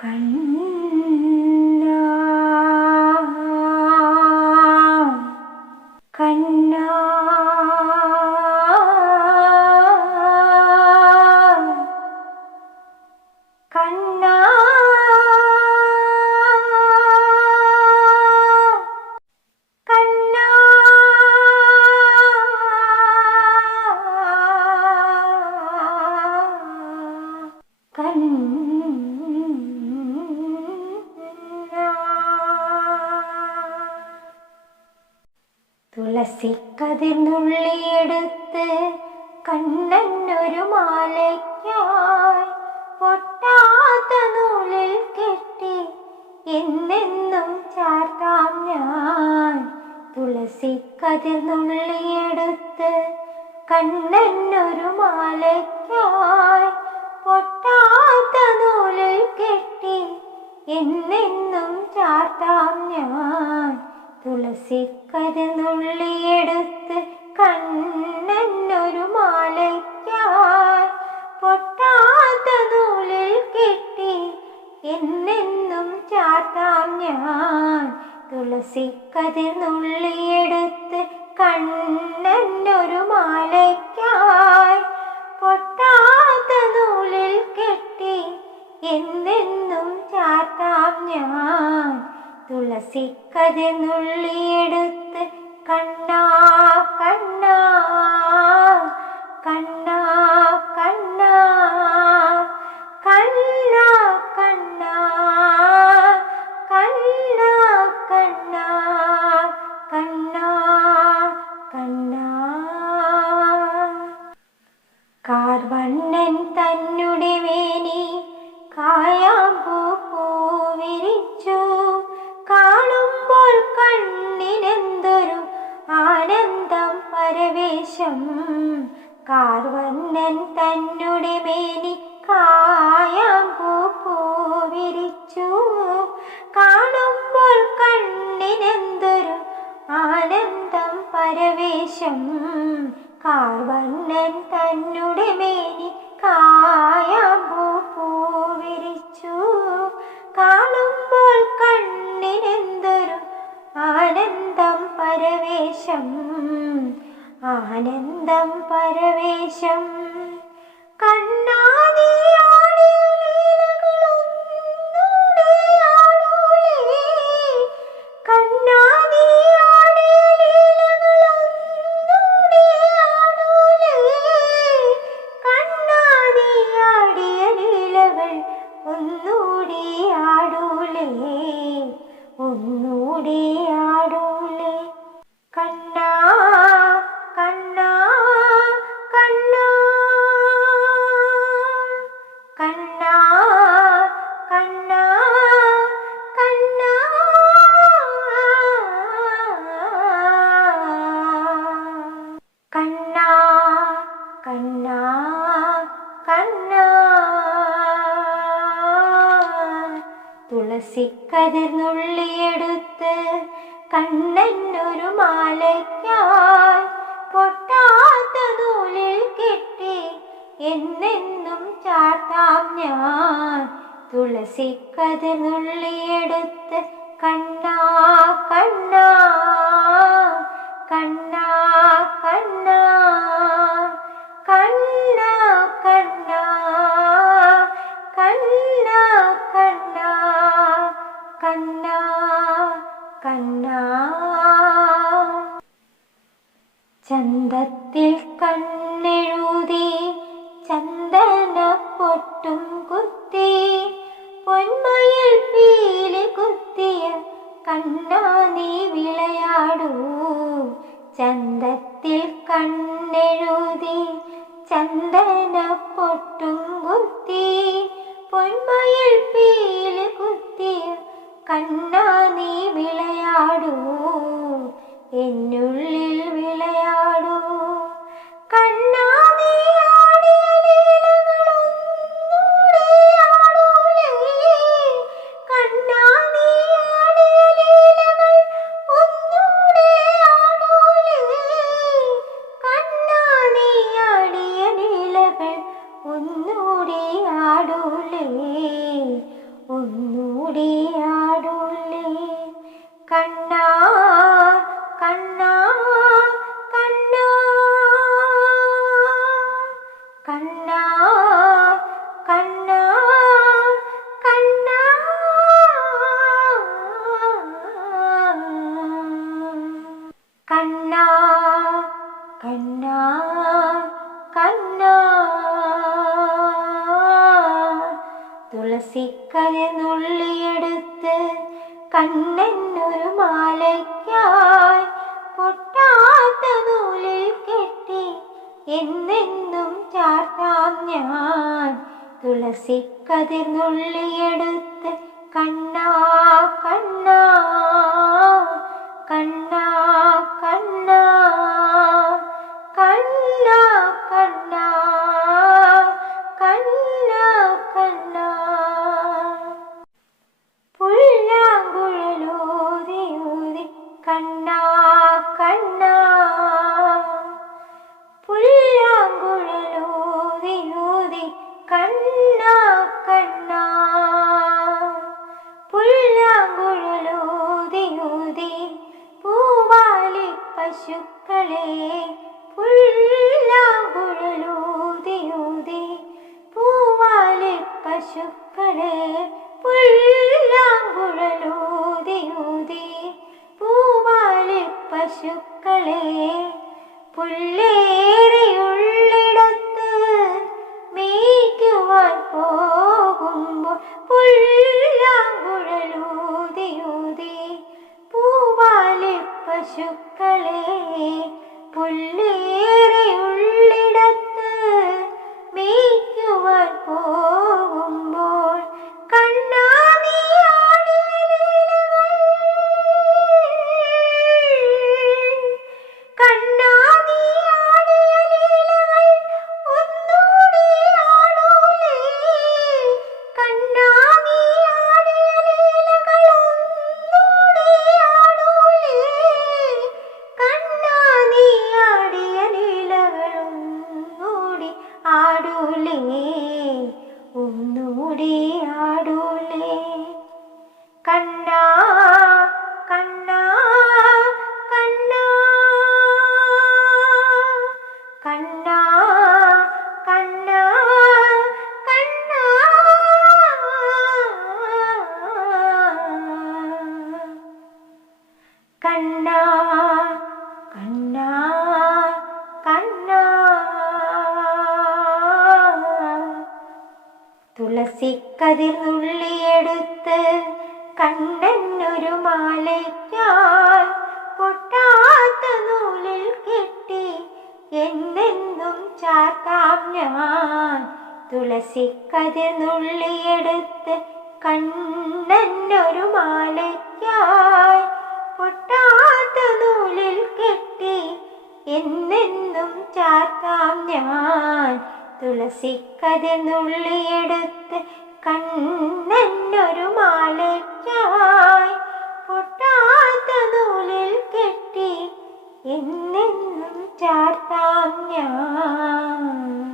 caiu തുളസിക്കതിർന്നുള്ളിയെടുത്ത് കണ്ണനൊരു മാലയ്ക്കായി പൊട്ടാത്ത നൂലിൽ കെട്ടി എന്നെന്നും ചാർത്താം ഞാൻ. തുളസിക്കതിർന്നുള്ളിയെടുത്ത് കണ്ണനൊരു മാലയ്ക്കായി പൊട്ടാത്ത നൂലിൽ കെട്ടി എന്നെന്നും ചാർത്താം ഞാൻ. തുളസിക്കതിർന്നുള്ളിയെടുത്ത് കണ്ണനൊരു മാലയ്ക്കായി പൊട്ടാത്ത നൂലിൽ കെട്ടി എന്നെന്നും ചാർത്താം ഞാൻ. തുളസിക്കതിർന്നുള്ളിയെടുത്ത് കണ്ണനൊരു അതിനുള്ളിൽ തുളസിക്കതിർന്നുള്ളിയെടുത്ത് കണ്ണനൊരു മാലയ്ക്കായി പൊട്ടാത്ത നൂലിൽ കെട്ടി എന്നെന്നും ചാർത്താം ഞാൻ. തുളസിക്കതിർന്നുള്ളിയെടുത്ത് കതിർന്നുള്ളിയെടുത്ത് കണ്ണാ കണ്ണാ കണ്ണാ കണ്ണാ. കുത്തി പൊന്മയിൽ കുത്തിയ കണ്ണാ നീ കണ്ണെഴുതി ചന്ദന പൊട്ടും കുത്തി പൊന്മയിൽ പീലി കുത്തിയ കണ്ണാ നീ വിളയാടൂ. എന്നുള്ളിൽ കണ്ണാ കണ്ണാ കണ്ണാ. തുളസിക്കതിർ നുള്ളിയെടുത്ത് കണ്ണനൊരു മാലയ്ക്കായി പൊട്ടാത്ത നൂലിൽ കെട്ടി എന്നെന്നും ചാർത്താം ഞാൻ. തുളസിക്കതിർ നുള്ളിയെടുത്ത് കണ്ണാ കണ്ണാ. കണ്ണാ കണ്ണാ കണ്ണാ കണ്ണാ കണ്ണാ കണ്ണാ. പുല്ലാങ്കുഴലൂതിയൂതി കണ്ണ കണ്ണാ. കണ്ണ കണ്ണാ കണ്ണാ. പശുക്കളെ പുല്ലാങ്കുഴലൂതിയൂതി പൂവാലി പശുക്കളെ പുല്ലാങ്കുഴലൂതിയൂതി പൂവാലി പശുക്കളെ പുല്ലേറിയുള്ളിടത്ത് മേയ്ക്കുവാൻ പോകുമ്പോൾ പുല്ലാങ്കുഴലൂതിയൂതി തുളസിക്കതിർ നുള്ളിയെടുത്ത് മാലയ്ക്കായി പൊട്ടാത്ത നൂലിൽ കെട്ടി എന്നെന്നും ചാർത്താം ഞാൻ. തുളസിക്കതിർ നുള്ളിയെടുത്ത് കണ്ണനൊരു മാലയ്ക്കായി പൊട്ടാത്ത നൂലിൽ കെട്ടി എന്നെന്നും ചാർത്താം ഞാൻ. തുളസിക്കതിർ നുള്ളിയെടുത്ത് കണ്ണനൊരു മാലയ്ക്കായി പൊട്ടാത്ത നൂലിൽ കെട്ടി എന്നെന്നും ചാർത്താം ഞാൻ.